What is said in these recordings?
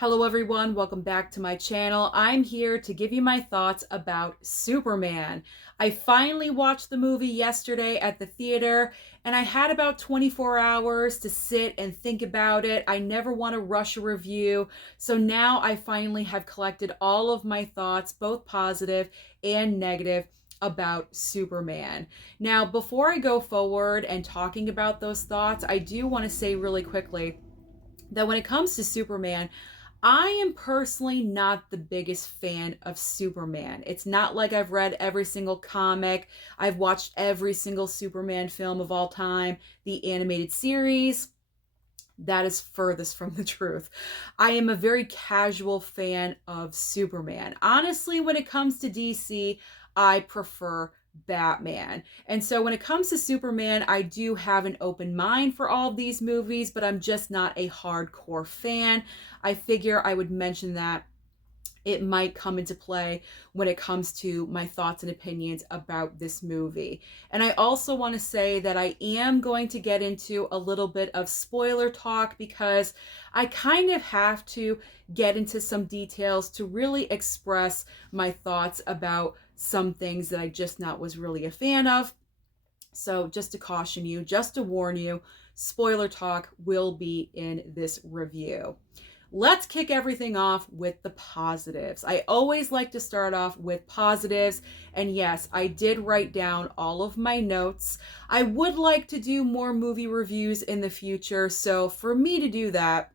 Hello everyone, welcome back to my channel. I'm here to give you my thoughts about Superman. I finally watched the movie yesterday at the theater and I had about 24 hours to sit and think about it. I never want to rush a review, so now I finally have collected all of my thoughts, both positive and negative, about Superman. Now, before I go forward and talking about those thoughts, I do want to say really quickly that when it comes to Superman, I am personally not the biggest fan of Superman. It's not like I've read every single comic, I've watched every single Superman film of all time, the animated series. That is furthest from the truth. I am a very casual fan of Superman. Honestly, when it comes to DC, I prefer Batman. And so when it comes to Superman, I do have an open mind for all of these movies, but I'm just not a hardcore fan. I figure I would mention that it might come into play when it comes to my thoughts and opinions about this movie. And I also want to say that I am going to get into a little bit of spoiler talk because I kind of have to get into some details to really express my thoughts about some things that I just not was really a fan of. So just to caution you, just to warn you, spoiler talk will be in this review. Let's kick everything off with the positives. I always like to start off with positives. And yes, I did write down all of my notes. I would like to do more movie reviews in the future. So for me to do that,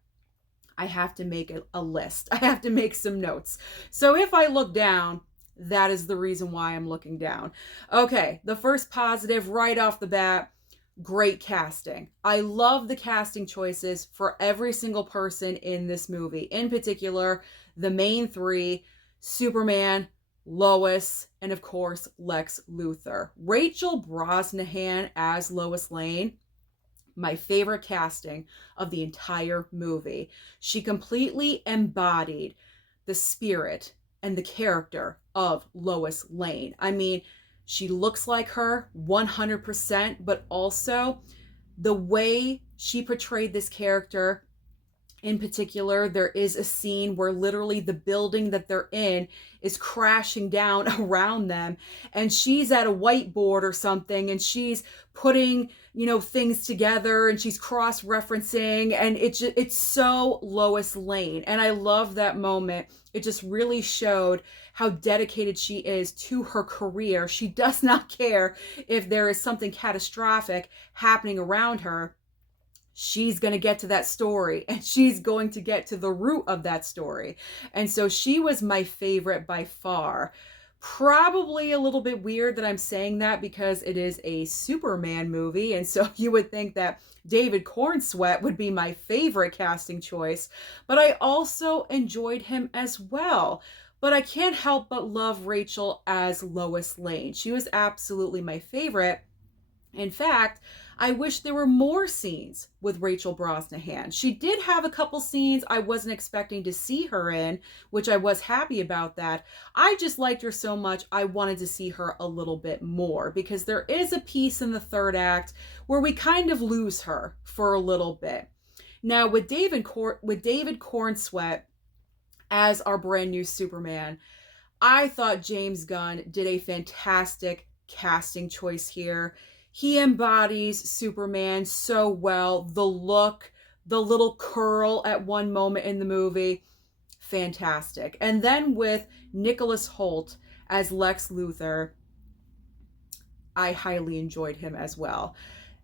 I have to make a list. I have to make some notes. So if I look down, that is the reason why I'm looking down. Okay, the first positive right off the bat, great casting. I love the casting choices for every single person in this movie. In particular, the main three, Superman, Lois, and of course, Lex Luthor. Rachel Brosnahan as Lois Lane, my favorite casting of the entire movie. She completely embodied the spirit and the character of Lois Lane. I mean, she looks like her 100%, but also the way she portrayed this character. In particular, there is a scene where literally the building that they're in is crashing down around them, and she's at a whiteboard or something, and she's putting, things together, and she's cross-referencing, and it's so Lois Lane. And I love that moment. It just really showed how dedicated she is to her career. She does not care if there is something catastrophic happening around her. She's going to get to that story, and she's going to get to the root of that story. And so she was my favorite by far. Probably a little bit weird that I'm saying that because it is a Superman movie, and so you would think that David Cornsweet would be my favorite casting choice, but I also enjoyed him as well. But I can't help but love Rachel as Lois Lane. She was absolutely my favorite. In fact, I wish there were more scenes with Rachel Brosnahan. She did have a couple scenes I wasn't expecting to see her in, which I was happy about that. I just liked her so much, I wanted to see her a little bit more because there is a piece in the third act where we kind of lose her for a little bit. Now, with David Cornsweet as our brand new Superman, I thought James Gunn did a fantastic casting choice here. He embodies Superman so well. The look, the little curl at one moment in the movie, fantastic. And then with Nicholas Hoult as Lex Luthor, I highly enjoyed him as well.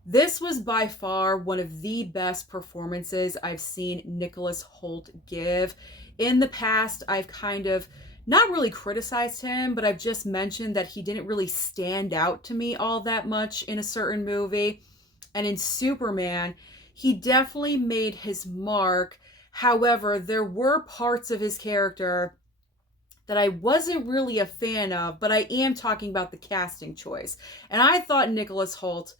This was by far one of the best performances I've seen Nicholas Hoult give. In the past, I've kind of not really criticized him, but I've just mentioned that he didn't really stand out to me all that much in a certain movie. And in Superman, he definitely made his mark. However, there were parts of his character that I wasn't really a fan of, but I am talking about the casting choice. And I thought Nicholas Hoult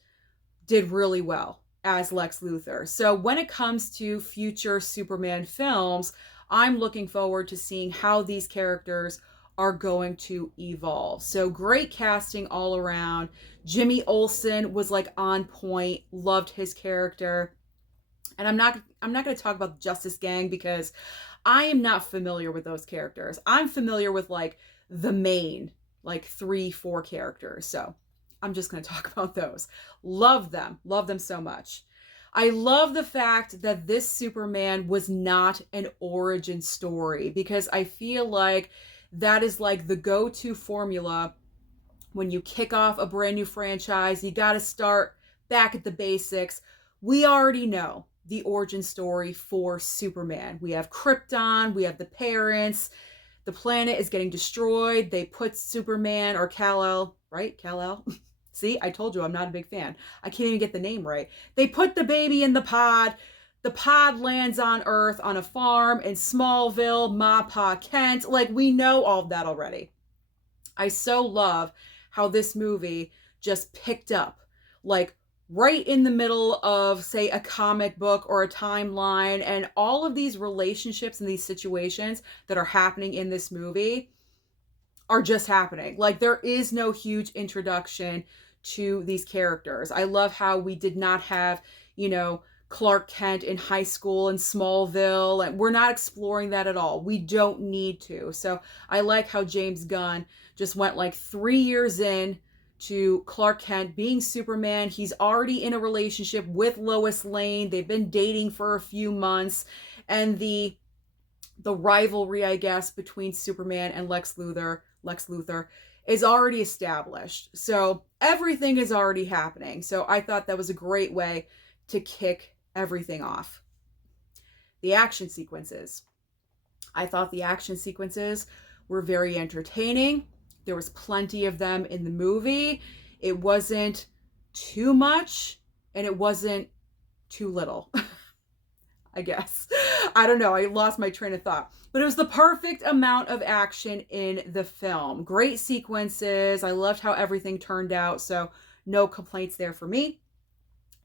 did really well as Lex Luthor. So when it comes to future Superman films, I'm looking forward to seeing how these characters are going to evolve. So great casting all around. Jimmy Olsen was like on point, loved his character. And I'm not going to talk about the Justice Gang because I am not familiar with those characters. I'm familiar with like the main, like 3, 4 characters. So I'm just going to talk about those. Love them. Love them so much. I love the fact that this Superman was not an origin story, because I feel like that is like the go-to formula when you kick off a brand new franchise. You got to start back at the basics. We already know the origin story for Superman. We have Krypton, we have the parents, the planet is getting destroyed. They put Superman, or Kal-El, right? Kal-El. See, I told you I'm not a big fan. I can't even get the name right. They put the baby in the pod. The pod lands on Earth on a farm in Smallville, Ma Pa Kent. Like, we know all of that already. I so love how this movie just picked up, like, right in the middle of, say, a comic book or a timeline, and all of these relationships and these situations that are happening in this movie are just happening. Like, there is no huge introduction to these characters. I love how we did not have, Clark Kent in high school in Smallville, and we're not exploring that at all. We don't need to. So I like how James Gunn just went like 3 years in to Clark Kent being Superman. He's already in a relationship with Lois Lane. They've been dating for a few months, and the rivalry, I guess, between Superman and Lex Luthor is already established. So everything is already happening. So I thought that was a great way to kick everything off. The action sequences. I thought the action sequences were very entertaining. There was plenty of them in the movie. It wasn't too much, and it wasn't too little. I guess. I don't know. I lost my train of thought. But it was the perfect amount of action in the film. Great sequences. I loved how everything turned out. So no complaints there for me.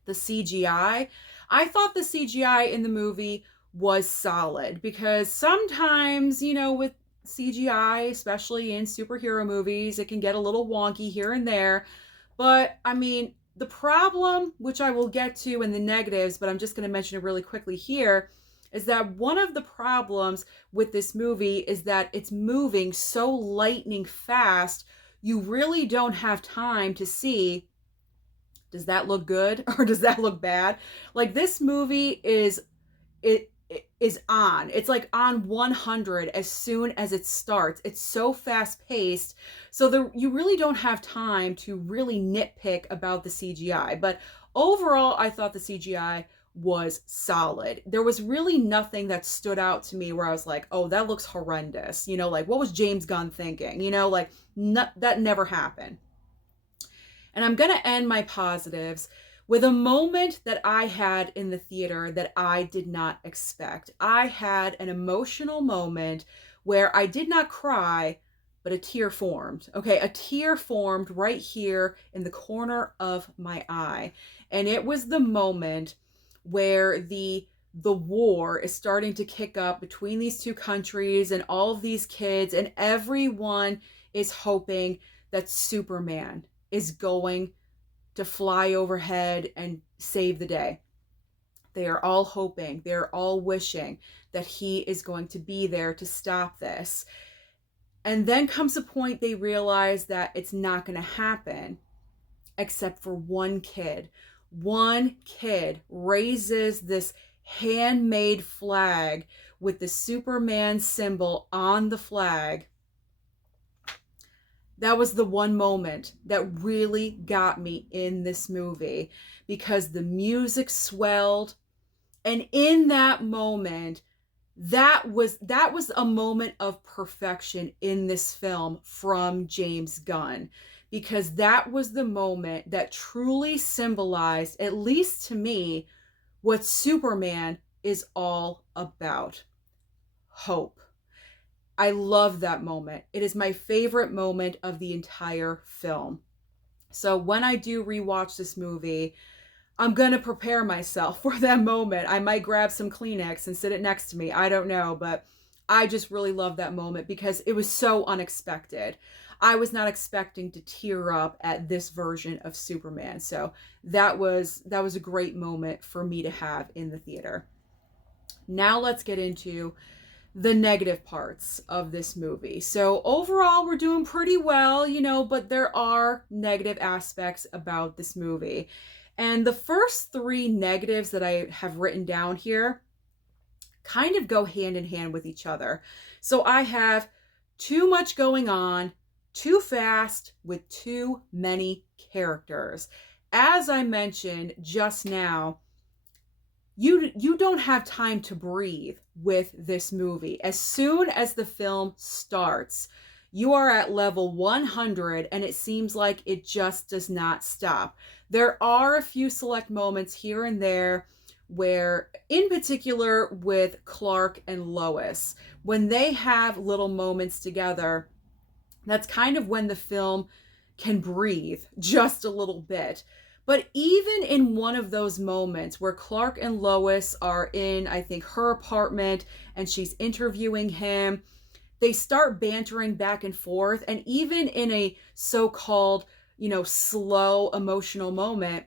The CGI. I thought the CGI in the movie was solid, because sometimes, with CGI, especially in superhero movies, it can get a little wonky here and there. But I mean, the problem, which I will get to in the negatives, but I'm just going to mention it really quickly here, is that one of the problems with this movie is that it's moving so lightning fast, you really don't have time to see, does that look good or does that look bad? Like, this movie is on. It's like on 100 as soon as it starts. It's so fast paced. So you really don't have time to really nitpick about the CGI. But overall, I thought the CGI was solid. There was really nothing that stood out to me where I was like, oh, that looks horrendous. Like, what was James Gunn thinking? That never happened. And I'm going to end my positives with a moment that I had in the theater that I did not expect. I had an emotional moment where I did not cry, but a tear formed. Okay, a tear formed right here in the corner of my eye. And it was the moment where the war is starting to kick up between these two countries and all of these kids, and everyone is hoping that Superman is going to fly overhead and save the day. They are all hoping, they're all wishing that he is going to be there to stop this. And then comes a point they realize that it's not going to happen, except for one kid. One kid raises this handmade flag with the Superman symbol on the flag. That was the one moment that really got me in this movie, because the music swelled. And in that moment, that was a moment of perfection in this film from James Gunn, because that was the moment that truly symbolized, at least to me, what Superman is all about: hope. I love that moment. It is my favorite moment of the entire film. So when I do rewatch this movie, I'm going to prepare myself for that moment. I might grab some Kleenex and sit it next to me. I don't know, but I just really love that moment because it was so unexpected. I was not expecting to tear up at this version of Superman. So that was a great moment for me to have in the theater. Now let's get into the negative parts of this movie. So overall, we're doing pretty well, but there are negative aspects about this movie. And the first three negatives that I have written down here kind of go hand in hand with each other. So I have too much going on, too fast, with too many characters. As I mentioned just now, you don't have time to breathe with this movie. As soon as the film starts, you are at level 100 and it seems like it just does not stop. There are a few select moments here and there where, in particular with Clark and Lois, when they have little moments together, that's kind of when the film can breathe just a little bit. But even in one of those moments where Clark and Lois are in, I think, her apartment and she's interviewing him, they start bantering back and forth. And even in a so-called, slow emotional moment,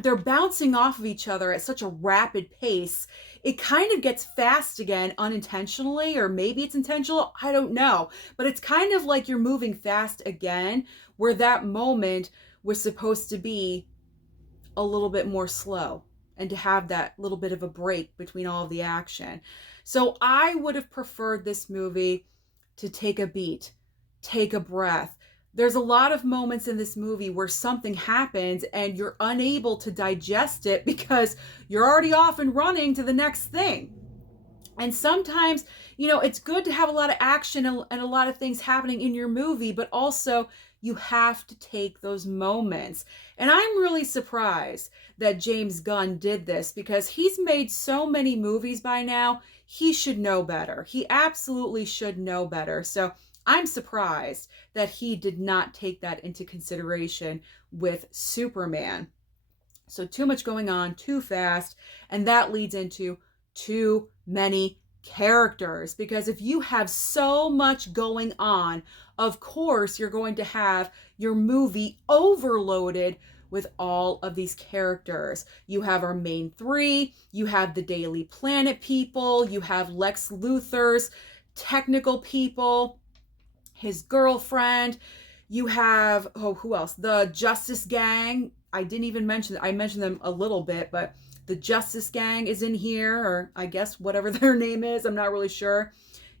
they're bouncing off of each other at such a rapid pace. It kind of gets fast again unintentionally, or maybe it's intentional, I don't know. But it's kind of like you're moving fast again, where that moment was supposed to be a little bit more slow and to have that little bit of a break between all of the action. So I would have preferred this movie to take a beat, take a breath. There's a lot of moments in this movie where something happens and you're unable to digest it because you're already off and running to the next thing. And sometimes, it's good to have a lot of action and a lot of things happening in your movie, but also you have to take those moments. And I'm really surprised that James Gunn did this because he's made so many movies by now. He should know better. He absolutely should know better. So I'm surprised that he did not take that into consideration with Superman. So too much going on, too fast, and that leads into too many characters. Because if you have so much going on, of course you're going to have your movie overloaded with all of these characters. You have our main three, you have the Daily Planet people, you have Lex Luthor's technical people, his girlfriend, you have, who else? The Justice Gang. I didn't even mention, I mentioned them a little bit, but the Justice Gang is in here, or I guess whatever their name is, I'm not really sure.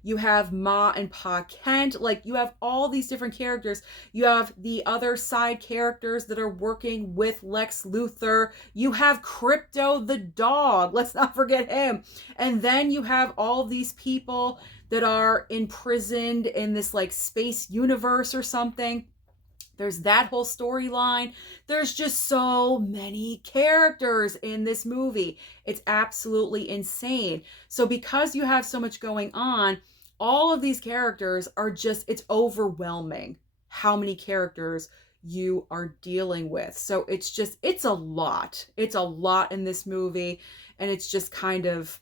You have Ma and Pa Kent. Like, you have all these different characters. You have the other side characters that are working with Lex Luthor. You have Crypto the dog. Let's not forget him. And then you have all of these people that are imprisoned in this like space universe or something. There's that whole storyline. There's just so many characters in this movie. It's absolutely insane. So because you have so much going on, all of these characters are just, it's overwhelming how many characters you are dealing with. So it's a lot. It's a lot in this movie. And it's just kind of,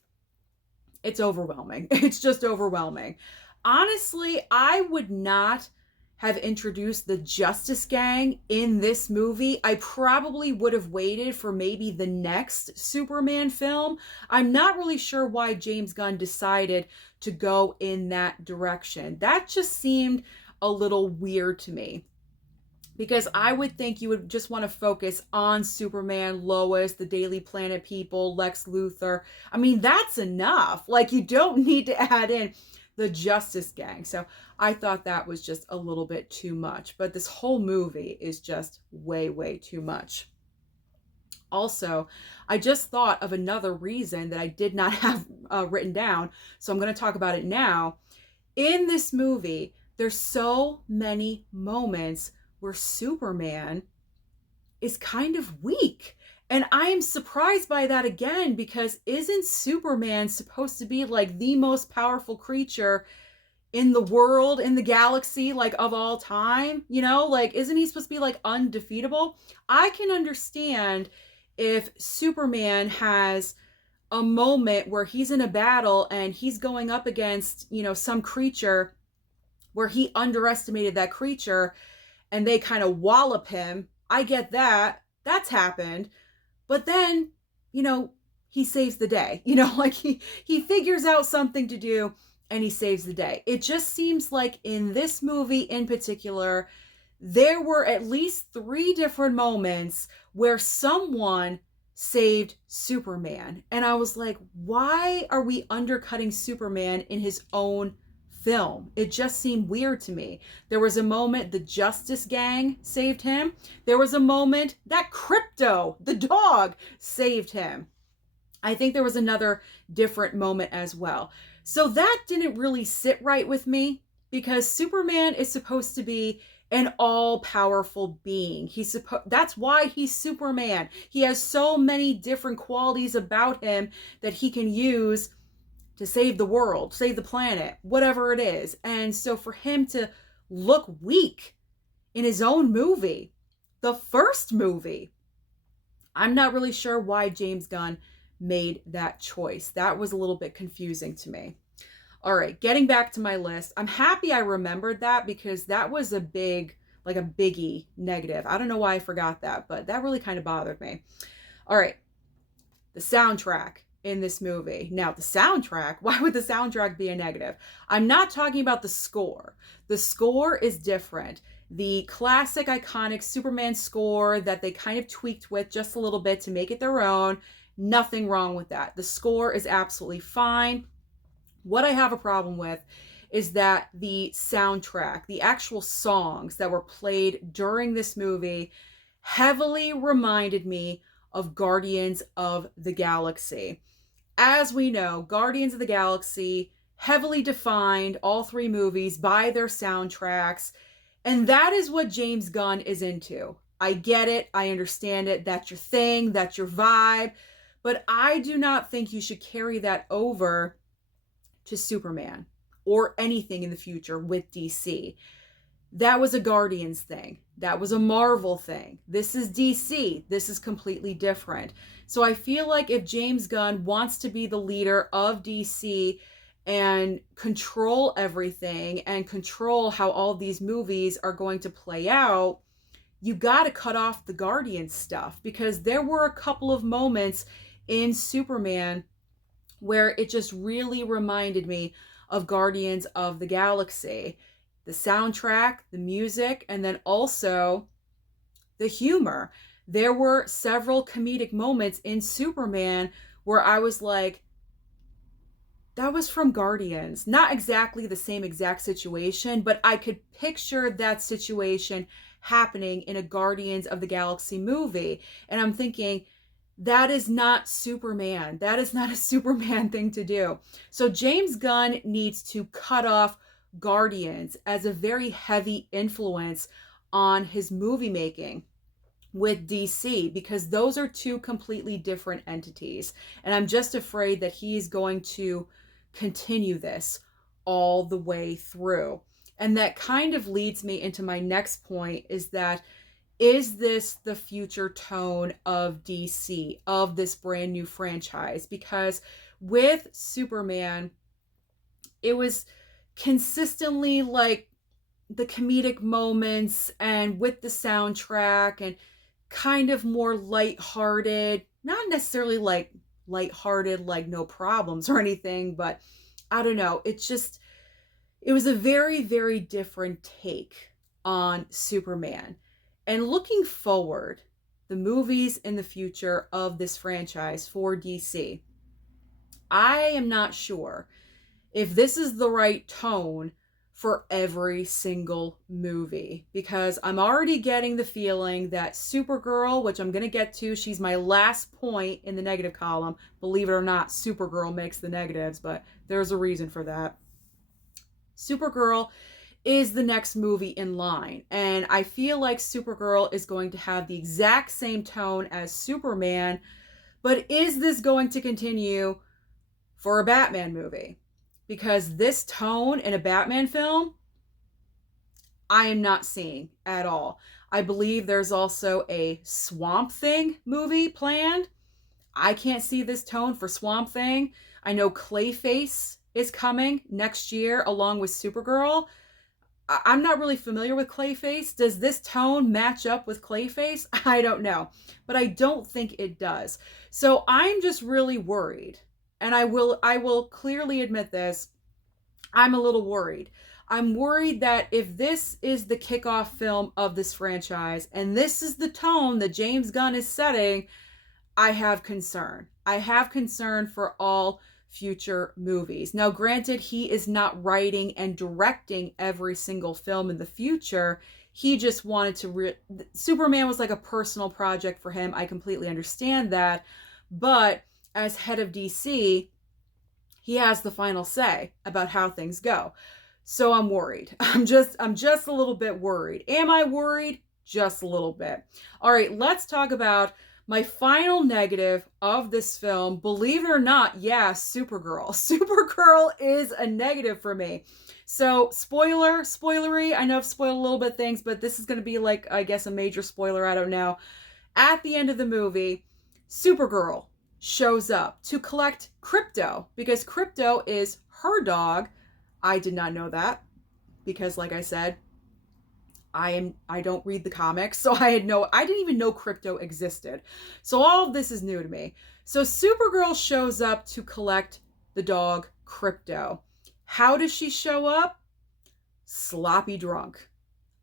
it's overwhelming. It's just overwhelming. Honestly, I would not have introduced the Justice Gang in this movie. I probably would have waited for maybe the next Superman film. I'm not really sure why James Gunn decided to go in that direction. That just seemed a little weird to me, because I would think you would just want to focus on Superman, Lois, the Daily Planet people, Lex Luthor. I mean, that's enough. Like, you don't need to add in the Justice Gang. So I thought that was just a little bit too much. But this whole movie is just way, way too much. Also, I just thought of another reason that I did not have written down, so I'm going to talk about it now. In this movie, there's so many moments where Superman is kind of weak. And I am surprised by that again, because isn't Superman supposed to be like the most powerful creature in the world, in the galaxy, like of all time? Like, isn't he supposed to be like undefeatable? I can understand if Superman has a moment where he's in a battle and he's going up against, some creature where he underestimated that creature and they kind of wallop him. I get that. That's happened. But then, he saves the day. You know, like he figures out something to do and he saves the day. It just seems like in this movie in particular, there were at least 3 different moments where someone saved Superman. And I was like, why are we undercutting Superman in his own film? It just seemed weird to me. There was a moment the Justice Gang saved him. There was a moment that Crypto, the dog, saved him. I think there was another different moment as well. So that didn't really sit right with me because Superman is supposed to be an all-powerful being. That's why he's Superman. He has so many different qualities about him that he can use to save the world, save the planet, whatever it is. And so for him to look weak in his own movie, the first movie, I'm not really sure why James Gunn made that choice. That was a little bit confusing to me. All right, getting back to my list. I'm happy I remembered that because that was a biggie negative. I don't know why I forgot that, but that really kind of bothered me. All right, the soundtrack in this movie. Now, the soundtrack, why would the soundtrack be a negative? I'm not talking about the score. The score is different. The classic, iconic Superman score that they kind of tweaked with just a little bit to make it their own. Nothing wrong with that. The score is absolutely fine. What I have a problem with is that the soundtrack, the actual songs that were played during this movie heavily reminded me of Guardians of the Galaxy. As we know, Guardians of the Galaxy heavily defined all 3 movies by their soundtracks, and that is what James Gunn is into. I get it, I understand it, that's your thing, that's your vibe, but I do not think you should carry that over to Superman or anything in the future with DC. That was a Guardians thing. That was a Marvel thing. This is DC. This is completely different. So I feel like if James Gunn wants to be the leader of DC and control everything and control how all these movies are going to play out, you got to cut off the Guardians stuff because there were a couple of moments in Superman where it just really reminded me of Guardians of the Galaxy. The soundtrack, the music, and then also the humor. There were several comedic moments in Superman where I was like, that was from Guardians. Not exactly the same exact situation, but I could picture that situation happening in a Guardians of the Galaxy movie. And I'm thinking, that is not Superman. That is not a Superman thing to do. So James Gunn needs to cut off Guardians as a very heavy influence on his movie making with DC because those are 2 completely different entities. And I'm just afraid that he's going to continue this all the way through. And that kind of leads me into my next point is that is this the future tone of DC, of this brand new franchise? Because with Superman, it was consistently like the comedic moments and with the soundtrack and kind of more lighthearted, not necessarily like lighthearted, like no problems or anything, but I don't know. It was a very, very different take on Superman. And looking forward, the movies in the future of this franchise for DC, I am not sure if this is the right tone for every single movie because I'm already getting the feeling that Supergirl, which I'm going to get to, she's my last point in the negative column. Believe it or not, Supergirl makes the negatives, but there's a reason for that. Supergirl is the next movie in line. And I feel like Supergirl is going to have the exact same tone as Superman, but is this going to continue for a Batman movie? Because this tone in a Batman film, I am not seeing at all. I believe there's also a Swamp Thing movie planned. I can't see this tone for Swamp Thing. I know Clayface is coming next year along with Supergirl. I'm not really familiar with Clayface. Does this tone match up with Clayface? I don't know, but I don't think it does. So I'm just really worried. And I will clearly admit this. I'm a little worried. I'm worried that if this is the kickoff film of this franchise and this is the tone that James Gunn is setting, I have concern. I have concern for all future movies. Now, granted, he is not writing and directing every single film in the future. He just wanted to. Superman was like a personal project for him. I completely understand that. But as head of DC, he has the final say about how things go. So I'm worried. I'm just a little bit worried. Am I worried? Just a little bit. All right, let's talk about my final negative of this film. Believe it or not, yeah, Supergirl. Supergirl is a negative for me. So, spoilery. I know I've spoiled a little bit of things, but this is going to be like, I guess, a major spoiler. I don't know. At the end of the movie, Supergirl shows up to collect Crypto because Crypto is her dog. I did not know that because, like I said, I don't read the comics, so I didn't even know Crypto existed. So all of this is new to me. So Supergirl shows up to collect the dog Crypto. How does she show up? Sloppy drunk.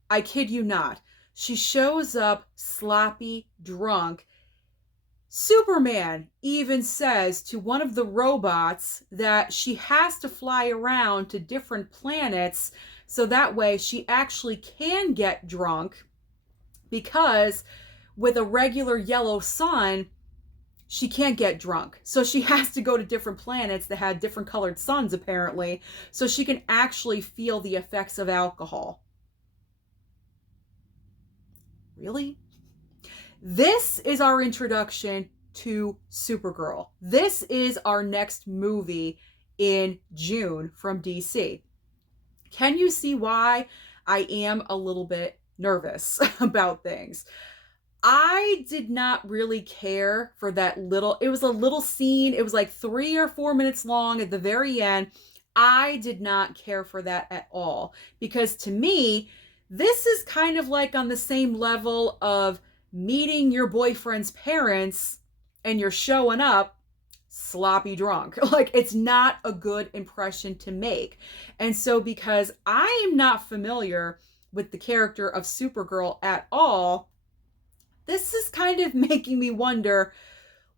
I kid you not. She shows up sloppy drunk. Superman even says to one of the robots that she has to fly around to different planets so that way she actually can get drunk, because with a regular yellow sun, she can't get drunk. So she has to go to different planets that had different colored suns, apparently, so she can actually feel the effects of alcohol. Really? This is our introduction to Supergirl. This is our next movie in June from DC. Can you see why I am a little bit nervous about things? I did not really care for that it was a little scene. It was like 3 or 4 minutes long at the very end. I did not care for that at all because to me, this is kind of like on the same level of meeting your boyfriend's parents and you're showing up sloppy drunk. Like, it's not a good impression to make. And so because I am not familiar with the character of Supergirl at all, this is kind of making me wonder,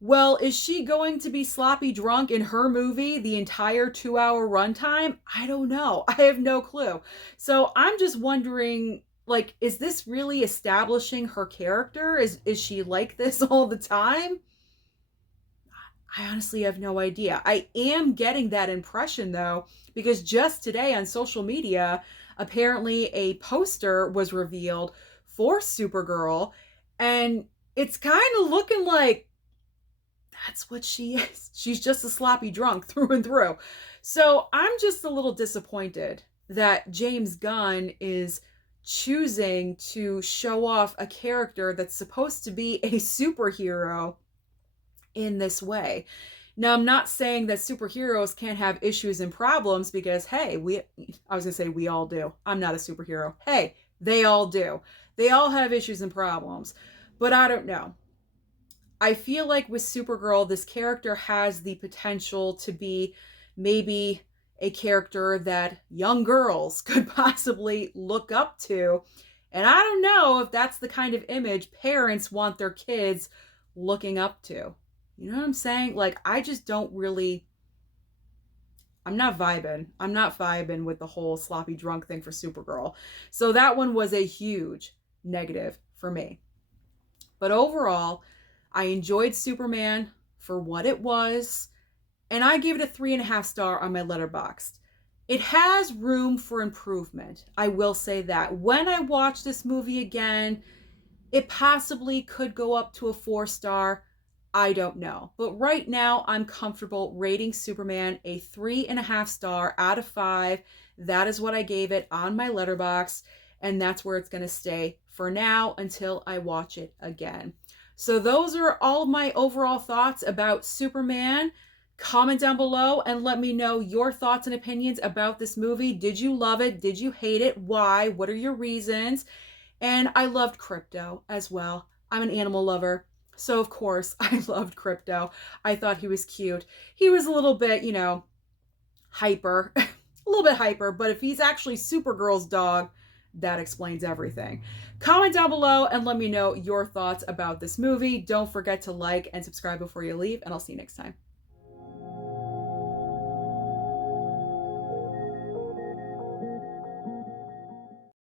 well, is she going to be sloppy drunk in her movie the entire 2-hour runtime? I don't know. I have no clue. So I'm just wondering, like, is this really establishing her character? Is she like this all the time? I honestly have no idea. I am getting that impression though, because just today on social media, apparently a poster was revealed for Supergirl, and it's kind of looking like that's what she is. She's just a sloppy drunk through and through. So I'm just a little disappointed that James Gunn is choosing to show off a character that's supposed to be a superhero in this way. Now, I'm not saying that superheroes can't have issues and problems because, hey, I was going to say we all do. I'm not a superhero. Hey, they all do. They all have issues and problems. But I don't know. I feel like with Supergirl, this character has the potential to be maybe a character that young girls could possibly look up to. And I don't know if that's the kind of image parents want their kids looking up to. You know what I'm saying? Like, I just don't really, I'm not vibing with the whole sloppy drunk thing for Supergirl. So that one was a huge negative for me. But overall, I enjoyed Superman for what it was, and I gave it a 3.5 star on my Letterboxd. It has room for improvement. I will say that. When I watch this movie again, it possibly could go up to a 4 star. I don't know. But right now, I'm comfortable rating Superman a 3.5 star out of 5. That is what I gave it on my Letterboxd, and that's where it's going to stay for now until I watch it again. So those are all my overall thoughts about Superman. Comment down below and let me know your thoughts and opinions about this movie. Did you love it? Did you hate it? Why? What are your reasons? And I loved Crypto as well. I'm an animal lover. So, of course, I loved Crypto. I thought he was cute. He was a little bit, hyper. A little bit hyper, but if he's actually Supergirl's dog, that explains everything. Comment down below and let me know your thoughts about this movie. Don't forget to like and subscribe before you leave, and I'll see you next time.